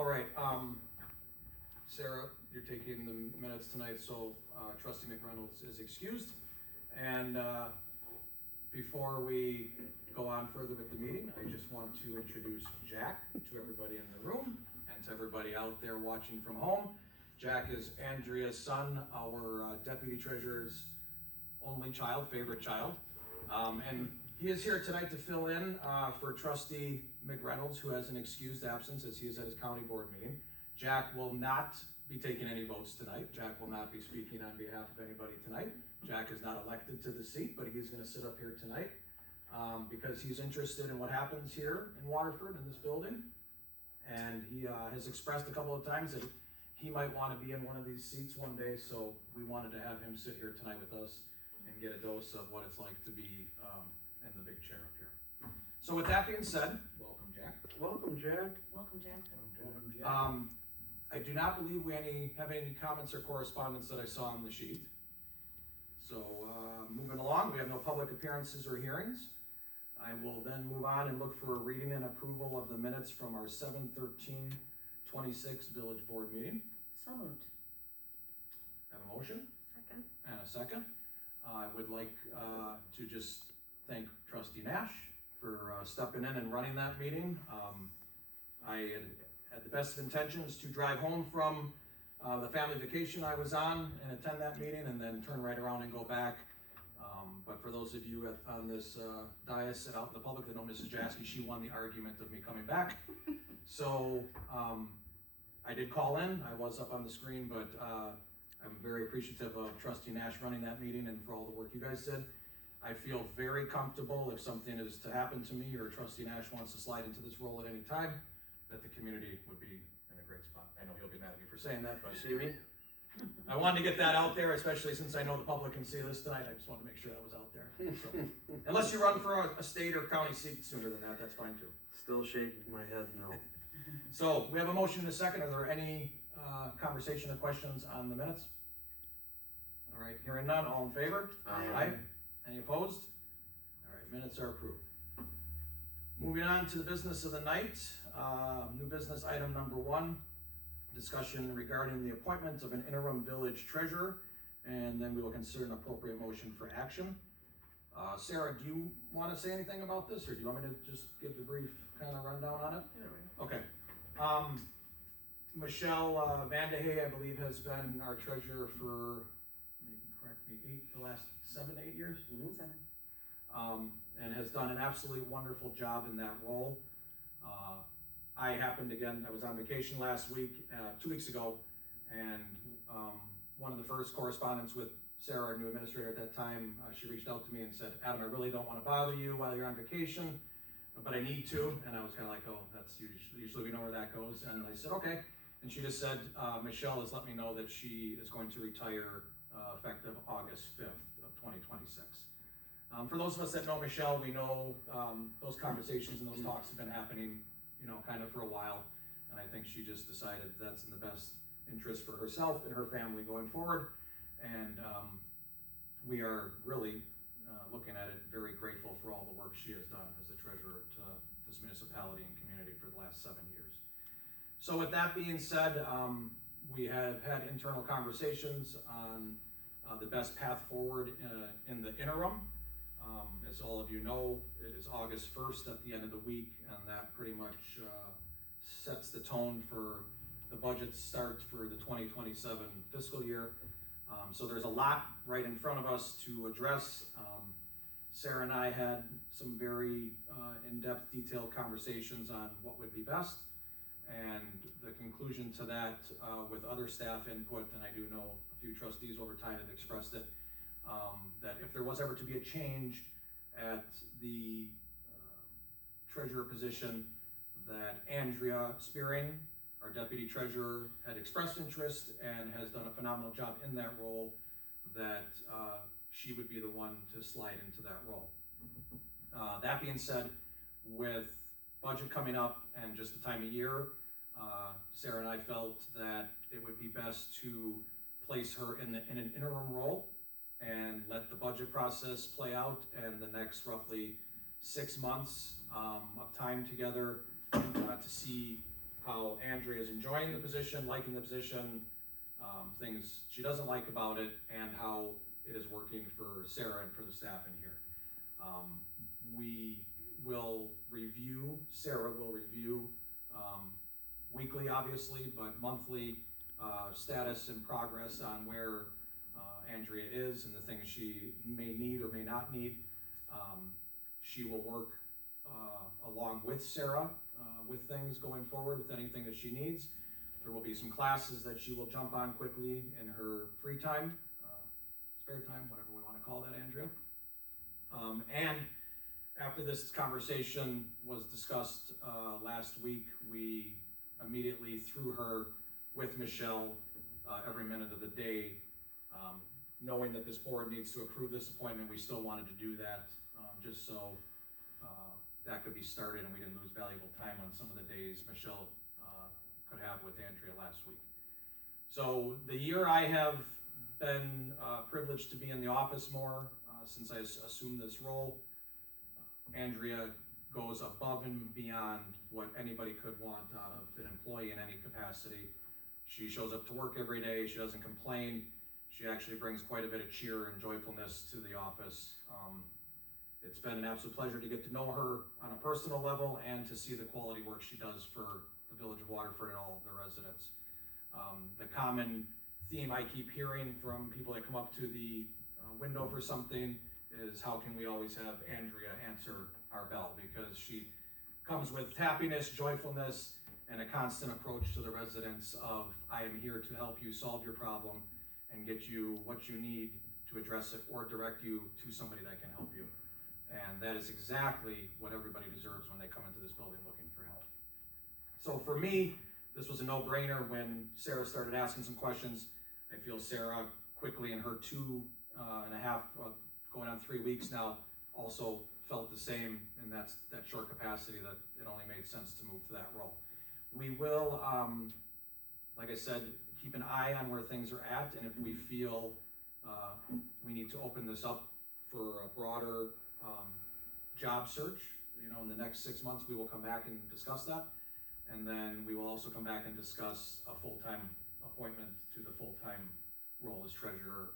All right, Sarah, you're taking the minutes tonight, so Trustee McReynolds is excused. And before we go on further with the meeting, I just want to introduce Jack to everybody in the room and to everybody out there watching from home. Jack is Andrea's son, our Deputy Treasurer's only child, favorite child. And he is here tonight to fill in for Trustee McReynolds, who has an excused absence as he is at his county board meeting. Jack will not be taking any votes tonight. Jack will not be speaking on behalf of anybody tonight. Jack is not elected to the seat, but he's going to sit up here tonight because he's interested in what happens here in Waterford in this building. And he has expressed a couple of times that he might want to be in one of these seats one day, so we wanted to have him sit here tonight with us and get a dose of what it's like to be in the big chair up here. So with that being said, welcome Jack. Welcome, Jack. Welcome, Jack. Welcome, Jack. I do not believe we have any comments or correspondence that I saw on the sheet. So moving along, we have no public appearances or hearings. I will then move on and look for a reading and approval of the minutes from our 7/13/26 Village Board meeting. So moved. Have a motion? Second. And a second. I would like to just thank Trustee Nash for stepping in and running that meeting. I had the best of intentions to drive home from the family vacation I was on and attend that meeting and then turn right around and go back. But for those of you on this dais and out in the public that know Mrs. Jaskey, she won the argument of me coming back. So I did call in, I was up on the screen, but I'm very appreciative of Trustee Nash running that meeting and for all the work you guys did. I feel very comfortable if something is to happen to me or Trustee Nash wants to slide into this role at any time, that the community would be in a great spot. I know he'll be mad at me for saying that, but See me? I wanted to get that out there, especially since I know the public can see this tonight. I just wanted to make sure that was out there. So, unless you run for a state or county seat sooner than that, that's fine too. Still shaking my head no. So we have a motion and a second. Are there any conversation or questions on the minutes? All right, hearing none, all in favor? Aye. Any opposed? All right, minutes are approved. Moving on to the business of the night, new business item number 1, discussion regarding the appointment of an interim village treasurer, and then we will consider an appropriate motion for action. Sarah, do you want to say anything about this, or do you want me to just give the brief kind of rundown on it? Okay. Michelle Vandehay, I believe, has been our treasurer for, you can correct me, the last 7 to 8 years? Mm-hmm. 7. And has done an absolutely wonderful job in that role. I was on vacation last week, 2 weeks ago, and one of the first correspondence with Sarah, our new administrator at that time, she reached out to me and said, Adam, I really don't want to bother you while you're on vacation, but I need to. And I was kind of like, oh, that's usually we know where that goes. And I said, okay. And she just said, Michelle has let me know that she is going to retire effective August 5th of 2026. For those of us that know Michelle, we know those conversations and those talks have been happening, kind of for a while. And I think she just decided that's in the best interest for herself and her family going forward. And we are really looking at it, very grateful for all the work she has done as the treasurer to this municipality and community for the last 7 years. So with that being said, we have had internal conversations on the best path forward in the interim. As all of you know, it is August 1st at the end of the week, and that pretty much sets the tone for the budget start for the 2027 fiscal year. So there's a lot right in front of us to address. Sarah and I had some very in-depth, detailed conversations on what would be best, and the conclusion to that with other staff input, and I do know a few trustees over time have expressed it, that if there was ever to be a change at the treasurer position, that Andrea Spearing, our deputy treasurer, had expressed interest and has done a phenomenal job in that role, that she would be the one to slide into that role. That being said, with budget coming up and just the time of year, Sarah and I felt that it would be best to place her in an interim role and let the budget process play out, and the next roughly 6 months of time together to see how Andrea is enjoying the position, liking the position, things she doesn't like about it, and how it is working for Sarah and for the staff in here. We will review, Sarah will review weekly, obviously, but monthly status and progress on where Andrea is and the things she may need or may not need. She will work along with Sarah with things going forward, with anything that she needs. There will be some classes that she will jump on quickly in her free time, spare time, whatever we want to call that, Andrea. And after this conversation was discussed last week, we immediately threw her with Michelle every minute of the day. Knowing that this board needs to approve this appointment, we still wanted to do that just so that could be started and we didn't lose valuable time on some of the days Michelle could have with Andrea last week. So the year I have been privileged to be in the office more since I assumed this role, Andrea goes above and beyond what anybody could want out of an employee in any capacity. She shows up to work every day, she doesn't complain, she actually brings quite a bit of cheer and joyfulness to the office. It's been an absolute pleasure to get to know her on a personal level and to see the quality work she does for the Village of Waterford and all of the residents. The common theme I keep hearing from people that come up to the window for something is how can we always have Andrea answer our bell, because she comes with happiness, joyfulness, and a constant approach to the residents of I am here to help you solve your problem and get you what you need to address it or direct you to somebody that can help you. And that is exactly what everybody deserves when they come into this building looking for help. So for me, this was a no-brainer when Sarah started asking some questions. I feel Sarah quickly in her 2.5, going on 3 weeks now, also felt the same in that short capacity that it only made sense to move to that role. We will, like I said, keep an eye on where things are at, and if we feel we need to open this up for a broader job search, in the next 6 months, we will come back and discuss that. And then we will also come back and discuss a full-time appointment to the full-time role as treasurer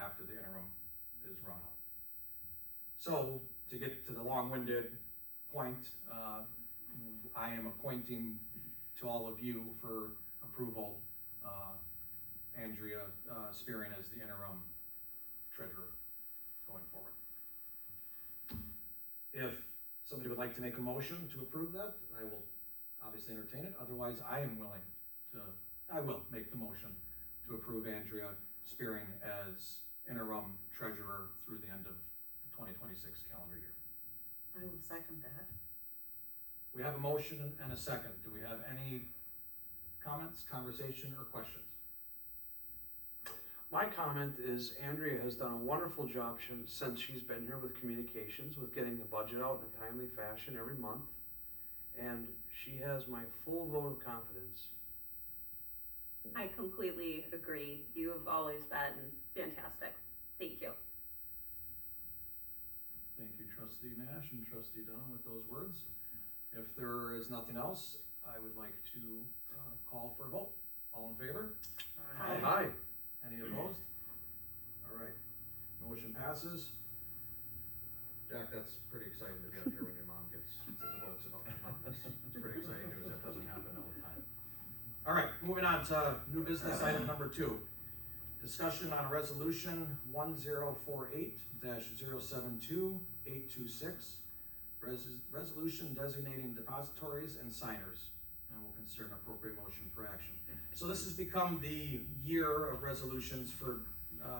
after the interim is run out. So to get to the long-winded point, I am appointing to all of you for approval Andrea Spearing as the interim treasurer going forward. If somebody would like to make a motion to approve that, I will obviously entertain it. Otherwise, I will make the motion to approve Andrea Spearing as interim treasurer through the end of the 2026 calendar year. I will second that. We have a motion and a second. Do we have any comments, conversation, or questions? My comment is Andrea has done a wonderful job since she's been here with communications, with getting the budget out in a timely fashion every month. And she has my full vote of confidence. I completely agree. You have always been fantastic. Thank you. Thank you, Trustee Nash and Trustee Dunham, with those words. If there is nothing else, I would like to call for a vote. All in favor? Aye. Aye. Any opposed? All right, motion passes. Jack, that's pretty exciting to be up here when your mom gets the votes about your mom. It's pretty exciting news. That doesn't happen all the time. All right, moving on to new business item number 2. Discussion on resolution 1048-072-826. Resolution designating depositories and signers. And we'll consider an appropriate motion for action. So this has become the year of resolutions for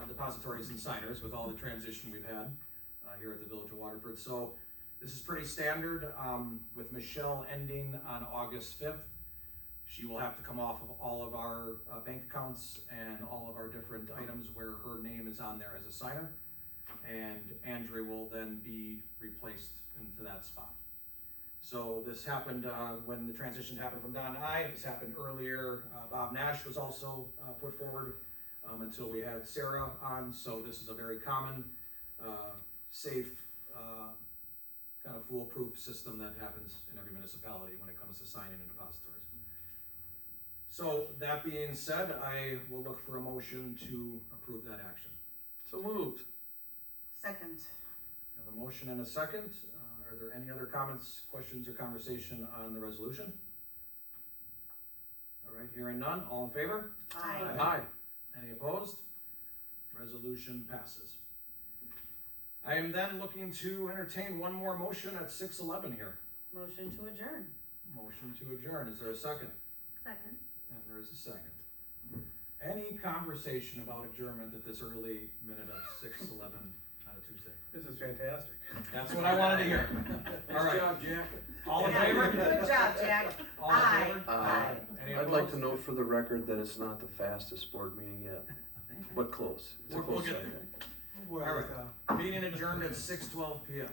depositories and signers with all the transition we've had here at the Village of Waterford. So this is pretty standard with Michelle ending on August 5th. She will have to come off of all of our bank accounts and all of our different items where her name is on there as a signer. And Andrea will then be replaced into that spot. So this happened when the transition happened from Don and I. This happened earlier. Bob Nash was also put forward until we had Sarah on. So this is a very common, safe, kind of foolproof system that happens in every municipality when it comes to signing and depositories. So that being said, I will look for a motion to approve that action. So moved. Second. I have a motion and a second. Are there any other comments, questions, or conversation on the resolution? All right, hearing none, all in favor? Aye. Aye. Any opposed? Resolution passes. I am then looking to entertain one more motion at 6:11 here. Motion to adjourn. Motion to adjourn, is there a second? Second. And there is a second. Any conversation about adjournment at this early minute of 6:11 on a Tuesday? This is fantastic. That's what I wanted to hear. All right, Jack. all in Yeah, favor? Good job, Jack. All in Aye. favor? Aye. Any I'd like to opposed? note for the record that it's not the fastest board meeting yet, but close. It's a We'll close get second. Boy, All right. Meeting adjourned at 6:12 PM.